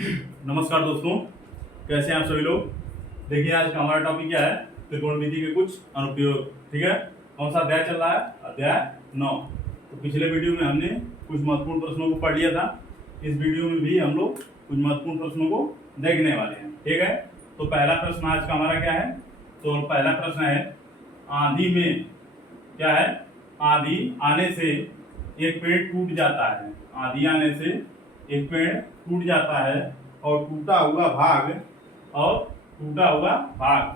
नमस्कार दोस्तों, कैसे हैं आप सभी लोग। देखिए आज का हमारा टॉपिक क्या है, त्रिकोणमिति के कुछ अनुप्रयोग। ठीक है, कौन सा अध्याय चल रहा है? अध्याय 9। तो पिछले वीडियो में हमने कुछ महत्वपूर्ण प्रश्नों को पढ़ लिया था। इस वीडियो में भी हम लोग कुछ महत्वपूर्ण प्रश्नों को देखने वाले हैं। ठीक है, तो पहला प्रश्न आज का हमारा क्या है? तो पहला प्रश्न है, आंधी में क्या है? आंधी आने से एक पेड़ टूट जाता है। आंधी आने से एक पेड़ टूट जाता है और टूटा हुआ भाग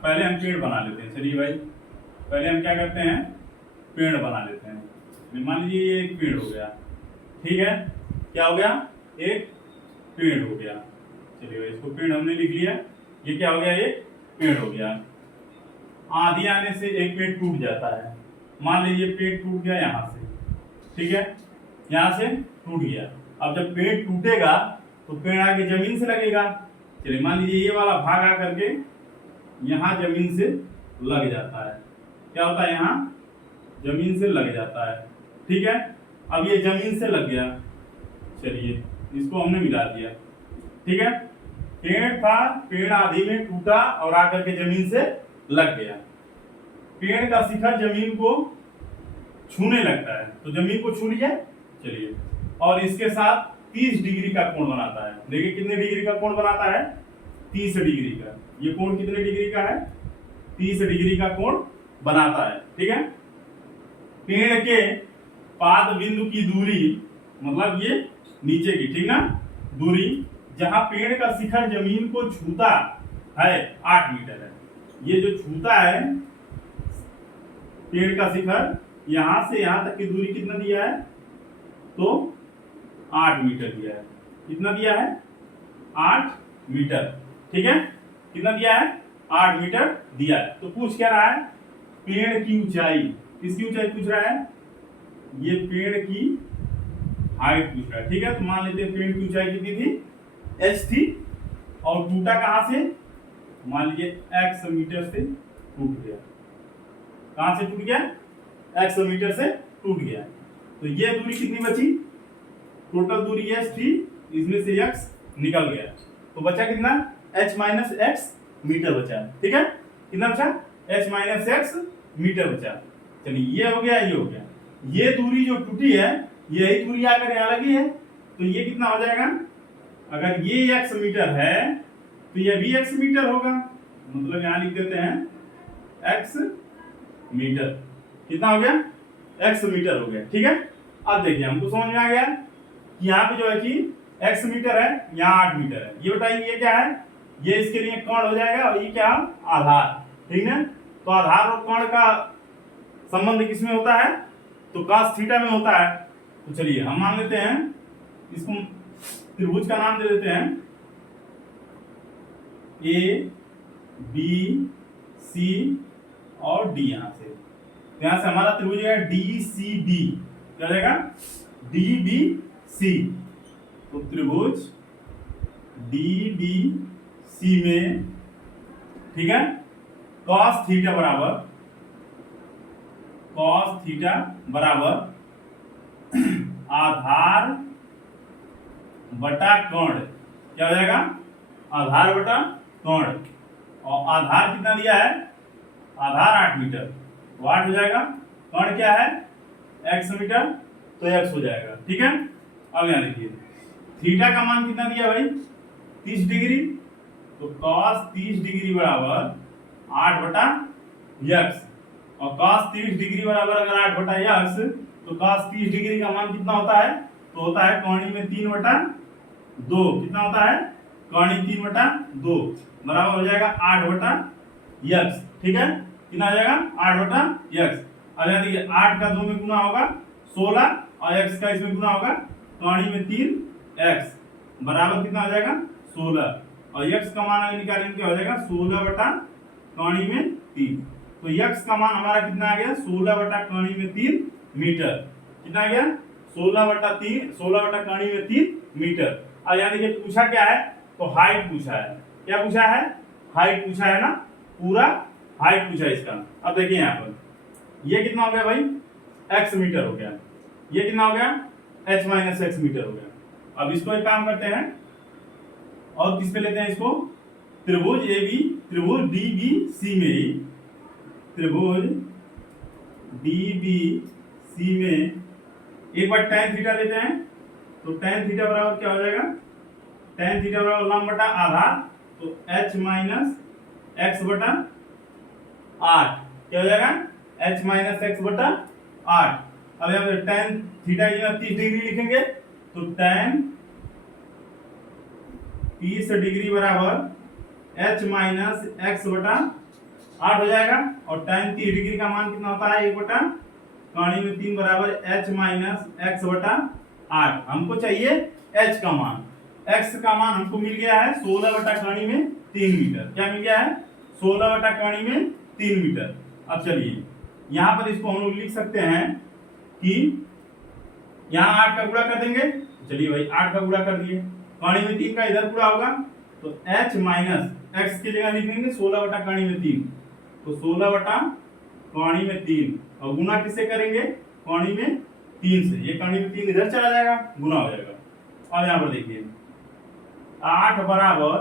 पहले हम पेड़ बना लेते हैं। चलिए भाई, पहले हम क्या करते हैं? पेड़ बना लेते हैं। मान लीजिए ये एक पेड़ हो गया। ठीक है, क्या हो गया? एक पेड़ हो गया। चलिए भाई, इसको पेड़ हमने लिख लिया। ये क्या हो गया? एक पेड़ हो गया। आंधी आने से एक पेड़ टूट जाता है। मान लीजिए पेड़ टूट गया यहाँ से। ठीक है, यहाँ से टूट गया। अब जब पेड़ टूटेगा तो पेड़ आगे जमीन से लगेगा। चलिए मान लीजिए ये वाला भाग आकर के यहाँ जमीन से लग जाता है। क्या होता है? यहाँ जमीन से लग जाता है। ठीक है, अब ये जमीन से लग गया। चलिए इसको हमने मिला दिया। ठीक है, पेड़ था, पेड़ आधी में टूटा और आकर के जमीन से लग गया। पेड़ का शिखर जमीन को छूने लगता है, तो जमीन को छू लिया। चलिए, और इसके साथ 30 डिग्री का कोण बनाता है। देखिए कितने डिग्री का कोण बनाता है? 30 डिग्री का। ये कोण कितने डिग्री का है? 30 डिग्री का कोण बनाता है। ठीक है, पेड़ के पाद बिंदु की दूरी, मतलब ये नीचे की, ठीक ना, दूरी जहां पेड़ का शिखर जमीन को छूता है 8 मीटर है। ये जो छूता है पेड़ का शिखर, यहां से यहां तक की दूरी कितना दिया है? तो 8 मीटर दिया है। कितना दिया है? 8 मीटर। ठीक है, कितना दिया है? 8 मीटर दिया है। तो पूछ क्या रहा है? पेड़ की ऊंचाई। किसकी ऊंचाई पूछ रहा है? ये पेड़ की हाइट पूछ रहा है। ठीक है, तो मान लेते हैं पेड़ की ऊंचाई कितनी थी? h थी। और टूटा कहां से? मान लीजिए x मीटर से टूट गया। कहां से टूट गया? x मीटर से टूट गया। तो ये दूरी कितनी बची? टोटल दूरी h थी, इसमें से x निकल गया, तो बचा कितना? h माइनस एक्स मीटर बचा। ठीक है, कितना बचा? h माइनस एक्स मीटर बचा। चलिए ये हो गया, ये हो गया। ये दूरी जो टूटी है, यही दूरी आकर यहाँ लगी है, तो ये कितना हो जाएगा? अगर ये x मीटर है तो ये भी x मीटर होगा। मतलब यहाँ लिख देते हैं x मीटर। कितना हो गया? x मीटर हो गया। ठीक है, अब देखिए हमको समझ में आ गया कि यहाँ पे जो है कि x मीटर है, यहाँ 8 मीटर है। ये बताइए ये क्या है? ये इसके लिए कोण हो जाएगा, और ये क्या? आधार। ठीक है, तो आधार और कोण का संबंध किसमें होता है? तो cos थीटा में होता है। तो चलिए हम मान लेते हैं, इसको त्रिभुज का नाम दे देते हैं A, B, C और D। यहाँ से हमारा त्रिभुज है DCB। क्या हो जाएगा? DBC। तो त्रिभुज DBC में, ठीक है, cos थीटा बराबर आधार बटा कोण। क्या हो जाएगा? आधार बटा कोण। और आधार कितना दिया है? आधार 8 मीटर, तो 8 हो जाएगा। कोण क्या है? x मीटर, तो x हो जाएगा। ठीक है, अब यहाँ लिखिए थीटा का मान कितना दिया भाई? 30 डिग्री। तो cos 30 डिग्री बराबर 8 बटा x। और cos 30 डिग्री बराबर अगर 8 बटा x, तो cos 30 डिग्री का मान कितना होता है? तो होता है कोणीय में 3 बटा 2। कितना होता है? कोणीय 3 बटा 2 बराबर हो जाएगा 8 बटा x। ठीक है, कितना हो जाएगा? 8 बटा x। अब यहाँ देखिए 8 का 2 में गुना होगा 16, और x का इसमें गुना होगा कोणीय में 3x बराबर कितना हो जाएगा? 16। और x का मान अगर निकालेंगे क्या हो जाएगा? 16 बटा कोणीय में 3। तो x का मान हमारा कितना आ गया? 16 बटा कोणीय में 3 मीटर। कितना आ गया? 16 बटा कोणीय में 3 मीटर। अब यहाँ देखिए पूछा क्या है? तो हाइट पूछा है। क्या पूछा है? हाइट पूछा है ना, पूरा हाइट पूछा है इसका। अब देखिए यहाँ पर ये कितना हो गया भाई? x मीटर हो गया। ये कितना हो गया? h माइनस एक्स मीटर हो गया। अब इसको एक काम करते हैं, और किस पे लेते हैं इसको, त्रिभुज ए बी, त्रिभुज डी बी सी में ही, त्रिभुज डी बी सी में एक बार tan थीटा लेते हैं, तो tan थीटा बराबर क्या हो जाएगा, tan थीटा बराबर लंब बटा आधार, तो h माइनस एक्स बटा 8 क्या हो जाएगा, h माइनस एक्स बटा 8। अब यहाँ पे tan थीटा की जगह 30 डिग्री लिखेंगे, तो tan 30 डिग्री बराबर h माइनस एक्स बटा 8 हो जाएगा। और tan 30 डिग्री का मान कितना होता है, 1 बटा कौणी में 3 बराबर h माइनस एक्स बटा 8। हमको चाहिए h का मान, x का मान हमको मिल गया है 16 बटा कौणी में 3 मीटर। क्या मिल गया है, 16 बटा कौणी में 3 मीटर। अब चलिए यहाँ पर इसको हम लोग लिख सकते हैं कि यहाँ 8 का गुणा कर देंगे। चलिए भाई 8 का गुणा कर दिए, कौणी में 3 का इधर गुणा होगा, तो h माइनस x की जगह लिख देंगे 16 बटा कौणी में 3, तो 16 बटा कौणी में 3, और गुना किससे करेंगे, कौणी में 3 से। ये कौणी में 3 इधर चला जाएगा, गुना हो जाएगा। अब यहाँ पर देखिए 8 बराबर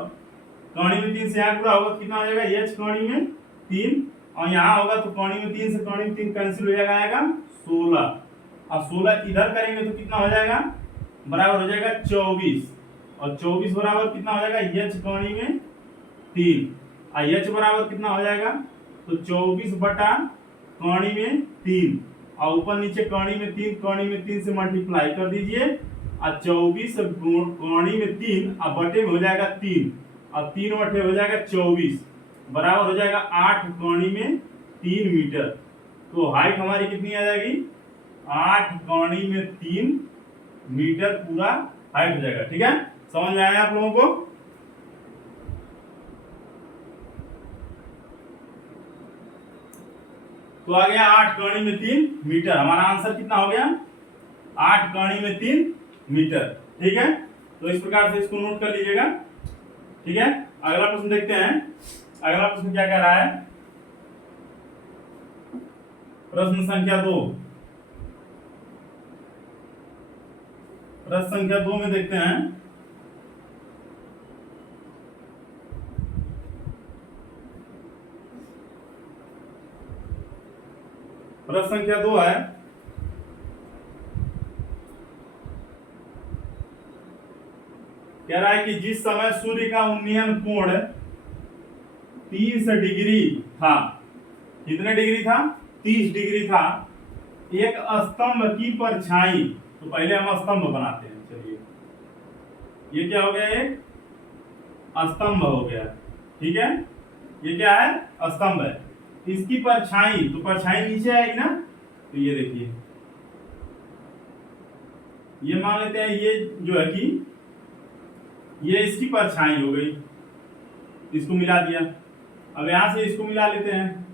कौणी में 3 से यहाँ गुणा होगा, कितना हो जाएगा, h कौणी में 3, और यहाँ होगा तो कौणी में 3 से कौणी में 3 कैंसिल हो जाएगा, आएगा 16। अब 16 इधर करेंगे तो कितना हो जाएगा, बराबर हो जाएगा 24, और 24 बराबर कितना हो जाएगा, h कौणी में 3, और h बराबर कितना हो जाएगा, तो 24 बटा कौणी में 3, और ऊपर नीचे कौणी में 3, कौणी में 3 से मल्टीप्लाई कर दीजिए, और 24 कौणी में 3 और बटे में हो जाएगा 3, और 3 बटे हो जाएगा 24, बराबर हो जाएगा 8 कौणी में 3 मीटर। तो हाइट हमारी कितनी आ जाएगी, 8 कौणी में 3 मीटर पूरा हाइट हो जाएगा। ठीक है, समझ में आया आप लोगों को। तो आ गया 8 कौणी में 3 मीटर, हमारा आंसर कितना हो गया, 8 कौणी में 3 मीटर। ठीक है, तो इस प्रकार से इसको नोट कर लीजिएगा। ठीक है, अगला प्रश्न देखते हैं। अगला प्रश्न क्या कह रहा है, प्रश्न संख्या 2। प्रश्न संख्या 2 में देखते हैं, प्रश्न संख्या 2 है, कह रहा है कि जिस समय सूर्य का उन्नयन कोण 30 डिग्री था, कितने डिग्री था, 30 डिग्री था, एक स्तंभ की परछाई, तो पहले हम स्तंभ बनाते हैं। चलिए ये क्या हो गया, एक स्तंभ हो गया। ठीक है, ये क्या है, स्तंभ है, इसकी परछाई, तो परछाई नीचे आएगी ना, तो ये देखिए, ये मान लेते हैं ये जो है कि ये इसकी परछाई हो गई, इसको मिला दिया। अब यहां से इसको मिला लेते हैं,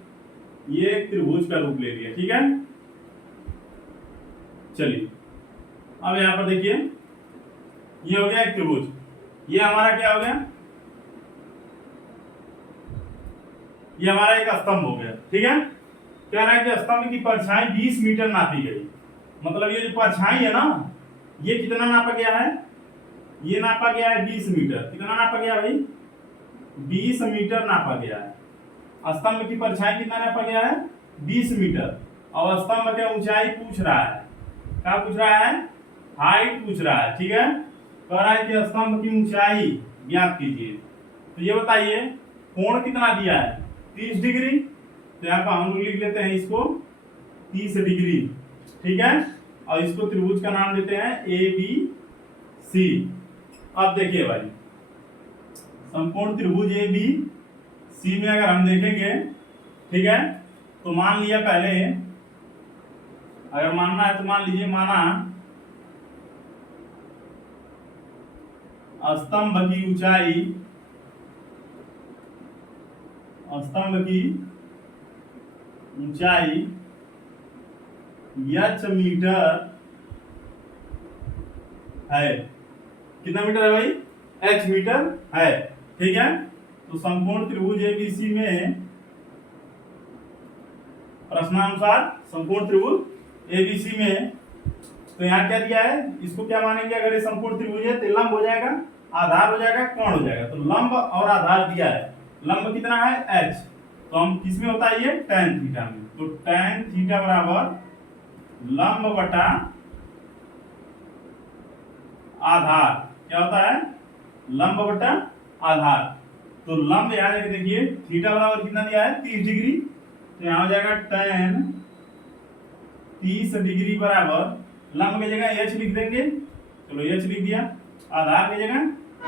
ये एक त्रिभुज का रूप ले लिया। ठीक है, चलिए अब यहां पर देखिए, ये हो गया एक त्रिभुज, ये हमारा क्या हो गया, ये हमारा एक स्तंभ हो गया। ठीक है, कह रहा है कि स्तंभ की परछाई 20 मीटर नापी गई, मतलब ये जो परछाई है ना, ये कितना नापा गया है, ये नापा गया है 20 मीटर। कितना नापा गया भाई, 20 मीटर नापा गया है। स्तंभ की परछाई कितना नापा गया है, 20 मीटर, और स्तंभ की ऊंचाई पूछ रहा है, क्या पूछ रहा है, हाइट पूछ रहा है। ठीक है, कह रहा है कि स्तंभ की ऊंचाई ज्ञात कीजिए। तो ये बताइए कोण कितना दिया है, 30 डिग्री, तो यहाँ पर हम लोग लिख लेते हैं इसको 30 डिग्री। ठीक है, और इसको त्रिभुज का नाम देते हैं ABC। अब देखिए भाई, संपूर्ण त्रिभुज ABC में अगर हम देखेंगे, ठीक है, तो मान लिया पहले, अगर मानना है तो मान लीजिए, माना स्तंभ की ऊंचाई, स्तंभ की ऊंचाई h मीटर है। कितना मीटर है भाई, h मीटर है। ठीक है, तो संपूर्ण त्रिभुज ABC में प्रश्नानुसार संपूर्ण त्रिभुज ABC में, तो यहाँ क्या दिया है, इसको क्या मानेंगे, अगर ये संपूर्ण त्रिभुज है तो लंब हो जाएगा, आधार हो जाएगा, कोण हो जाएगा। तो लंब और आधार दिया है, लंब कितना है h, तो हम किस में होता है ये tan थीटा में। तो tan थीटा बराबर लंब बटा आधार, क्या होता है लंब बटा आधार। तो लंब यहाँ जाके देखिए थीटा बराबर कितना दिया है 30 डिग्री, तो यहाँ हो जाएगा tan 30 डिग्री बराबर लंब की जगह h लिख देंगे, चलो h लिख दिया, आधार की जगह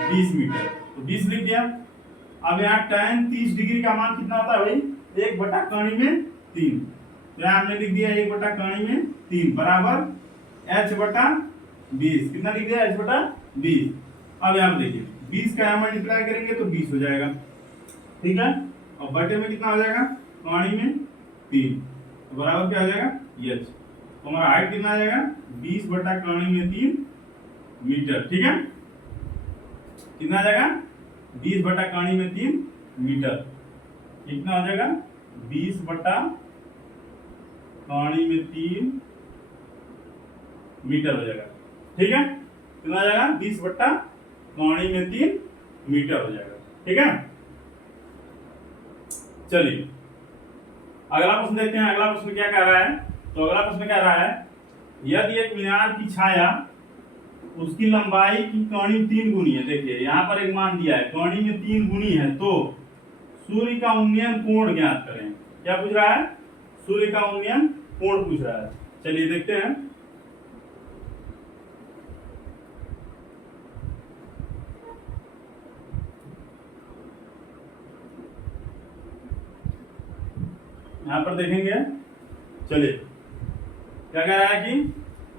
20 मीटर, तो 20 लिख दिया। अब यहाँ tan 30 डिग्री का मान कितना होता है भाई 1/3 में 3, तो यहाँ हमने लिख दिया 1/3 में 3 बराबर h/20, कितना लिख दिया h/20। अब यहाँ देखिए 20 का यहाँ मल्टीप्लाई करेंगे तो 20 हो जाएगा, ठीक है, और बटे में कितना हो जाएगा कौणी में 3, तो बराबर क्या हो जाएगा h, तो हमारा हाइट कितना आ जाएगा 20/3 में 3 मीटर, ठीक है, कितना आ जाएगा 20/3 में 3 मीटर, कितना हो जाएगा 20/3 में 3 मीटर हो जाएगा, ठीक है, कितना आ जाएगा 20/3 में 3 मीटर हो जाएगा, ठीक है। चलिए अगला प्रश्न देखते हैं, अगला प्रश्न क्या कह रहा है। तो अगला प्रश्न कह रहा है यदि एक मीनार की छाया उसकी लंबाई की कौणी 3 गुनी है, देखिए यहाँ पर एक मान दिया है कौणी में 3 गुनी है, तो सूर्य का उन्नयन कोण ज्ञात करें। क्या पूछ रहा है सूर्य का उन्नयन कोण पूछ रहा है। चलिए देखते हैं, यहाँ पर देखेंगे, चलिए क्या कह रहा है कि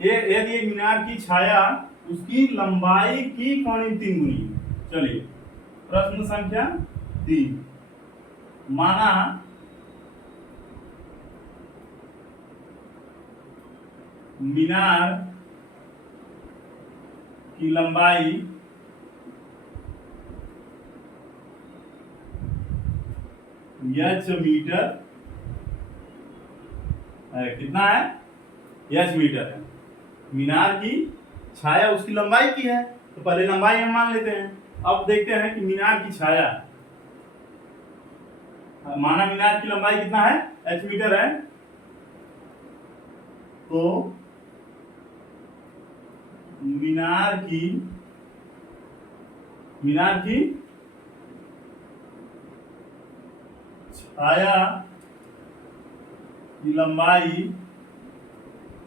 यदि एक मीनार की छाया उसकी लंबाई की कौणी 3 गुनी है। चलिए प्रश्न संख्या 3, माना मीनार की लंबाई h मीटर है, कितना है h मीटर है, मीनार की छाया उसकी लंबाई की है, तो पहले लंबाई हम मान लेते हैं। अब देखते हैं कि मीनार की छाया, माना मीनार की लंबाई कितना है h मीटर है, तो मीनार की छाया की लंबाई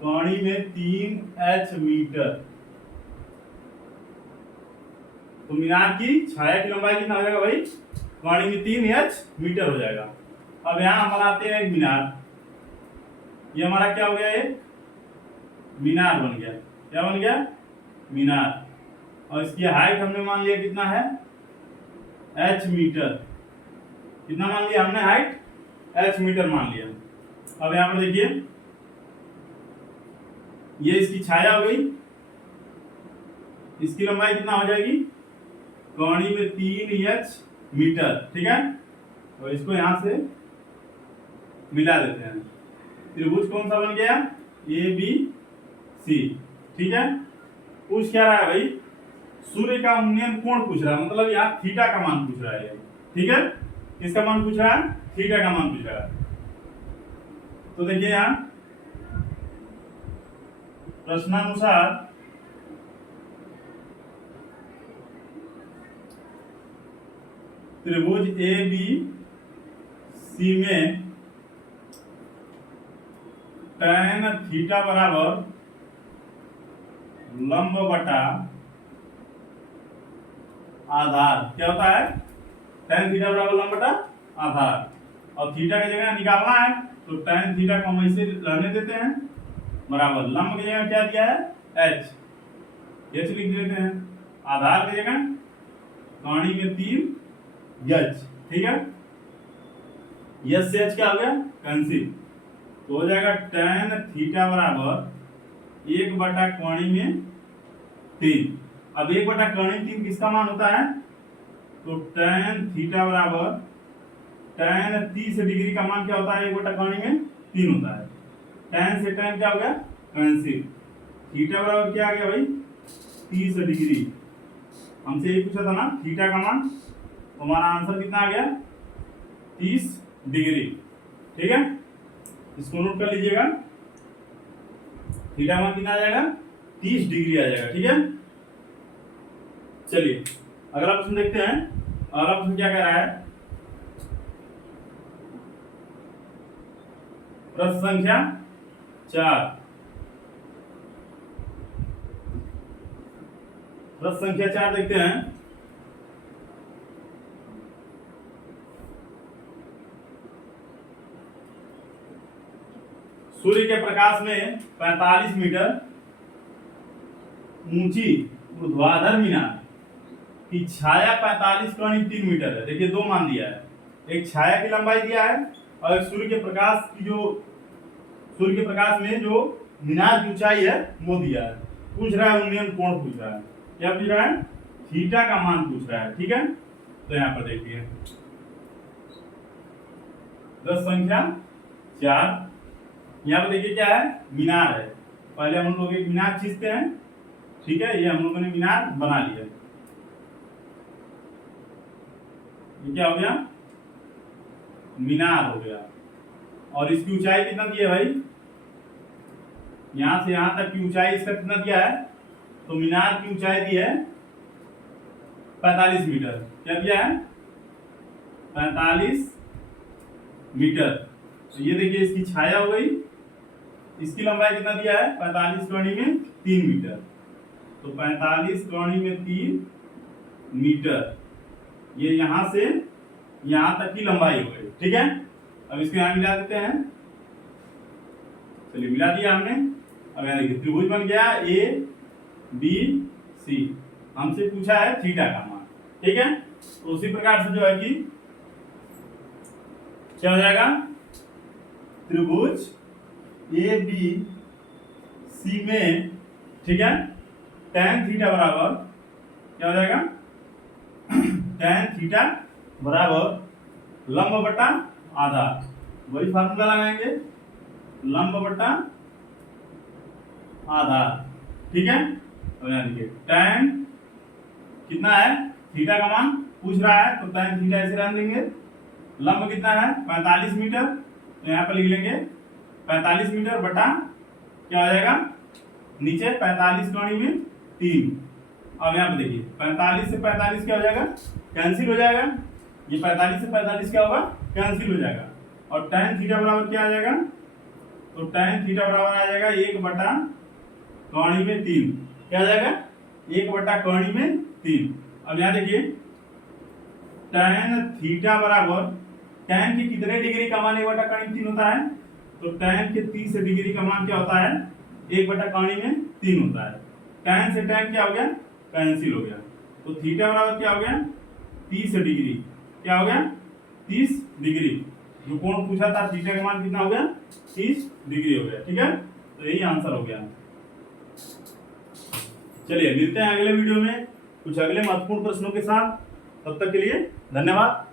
कौणी में 3h मीटर, तो मीनार की छाया की लंबाई कितना हो जाएगा भाई कौणी में 3h मीटर हो जाएगा। अब यहाँ हम बनाते हैं एक मीनार, ये हमारा क्या हो गया एक मीनार बन गया, क्या बन गया मीनार, और इसकी हाइट हमने मान लिया कितना है h मीटर, कितना मान लिया हमने हाइट h मीटर मान लिया। अब यहाँ पर देखिए ये इसकी छाया हो गई, इसकी लंबाई कितना हो जाएगी कौणी में 3h मीटर, ठीक है, और इसको यहां से मिला देते हैं, त्रिभुज कौन सा बन गया ABC, ठीक है। पूछ क्या रहा है भाई सूर्य का उन्नयन कोण पूछ रहा है, मतलब यहाँ थीटा का मान पूछ रहा है, ठीक है, किसका मान पूछ रहा है थीटा का मान पूछ रहा है। तो देखिए यहाँ प्रश्नानुसार त्रिभुज ABC में tan थीटा बराबर लंब बटा आधार, क्या होता है tan थीटा बराबर लंब बटा आधार, और थीटा की जगह निकालना है तो tan थीटा को हम ऐसे रहने देते हैं बराबर लंब की जगह क्या दिया है h लिख देते हैं, आधार की जगह कौणी में 3h, ठीक है, h से h क्या हो गया कैंसिल, तो हो जाएगा tan थीटा बराबर 1/3 में 3। अब 1/3 किसका मान होता है, तो tan थीटा बराबर tan 30 डिग्री का मान क्या होता है 1/3 में 3 होता है, tan से tan क्या हो गया कैंसिल, थीटा बराबर क्या आ गया भाई 30 डिग्री, हमसे यही पूछा था ना थीटा का मान, तो हमारा आंसर कितना आ गया 30 डिग्री। ठीक है, इसको नोट कर लीजिएगा, थीटा मान कितना आ जाएगा 30 डिग्री आ जाएगा। ठीक है, चलिए अगला प्रश्न देखते हैं। अगला प्रश्न क्या कह रहा है, प्रश्न संख्या 4। प्रश्न संख्या 4 देखते हैं। सूर्य के प्रकाश में 45 मीटर ऊंची ऊर्ध्वाधर मीनार की छाया 45 करीब 3 मीटर है। देखिए दो मान दिया है, एक छाया की लंबाई दिया है और एक सूर्य के प्रकाश में जो मीनार की ऊंचाई है वो दिया है। पूछ रहा है उन्नयन कोण पूछ रहा है, क्या पूछ रहा है थीटा का मान पूछ रहा है। ठीक है, तो यहाँ पर देखिए प्रश्न संख्या 4, यहाँ पर देखिए क्या है मीनार है। पहले हम लोग एक मीनार खींचते हैं। ठीक है, ये हम लोगों ने मीनार बना लिया। ये क्या हो गया मीनार हो गया, और इसकी ऊंचाई कितना दी है भाई, यहां से यहां तक की ऊंचाई इसका कितना दिया है, तो मीनार की ऊंचाई दी है 45 मीटर। क्या दिया है 45 मीटर। तो ये देखिए इसकी छाया हो गई, इसकी लंबाई कितना दिया है 45 कौणी में 3 मीटर। तो 45 कौणी में 3 मीटर, ये यहां से यहां तक की लंबाई हो गई। ठीक है, अब इसको यहां मिला देते हैं। चलिए मिला दिया हमने। अब यहाँ देखिए त्रिभुज बन गया ABC। हमसे पूछा है थीटा का मान। ठीक है, तो उसी प्रकार से जो है कि क्या हो जाएगा, त्रिभुज ABC में, ठीक है, tan थीटा बराबर क्या हो जाएगा tan थीटा बराबर लंब बटा आधार। वही फार्मूला लगाएंगे, लंब बटा आधार। ठीक है, तो यहाँ देखिए tan कितना है, थीटा का मान पूछ रहा है, तो tan थीटा ऐसे रहने देंगे। लंब कितना है 45 मीटर, तो यहाँ पर लिख लेंगे 45 मीटर बटा क्या हो जाएगा नीचे 45 कौणी में 3। अब यहाँ पे देखिए 45 से 45 क्या हो जाएगा कैंसिल हो जाएगा, ये 45 से 45 क्या होगा कैंसिल हो जाएगा। और tan थीटा बराबर क्या आ जाएगा, तो tan थीटा बराबर आ जाएगा 1 बटा कौणी में 3। क्या आ जाएगा 1 बटा कौणी में 3। अब यहाँ देखिए tan थीटा बराबर, tan के कितने डिग्री का मान 1 बटा कौणी 3 होता है, तो tan के 30 डिग्री का मान क्या होता है 1 बटा कौणी में 3 होता है। tan से tan क्या हो गया कैंसिल हो गया, तो थीटा बराबर क्या हो गया 30 डिग्री। क्या हो गया 30 डिग्री, जो कोण पूछा था थीटा का मान कितना हो गया 30 डिग्री हो गया। ठीक है, तो यही आंसर हो गया। चलिए मिलते हैं अगले वीडियो में कुछ अगले महत्वपूर्ण प्रश्नों के साथ, तब तक के लिए धन्यवाद।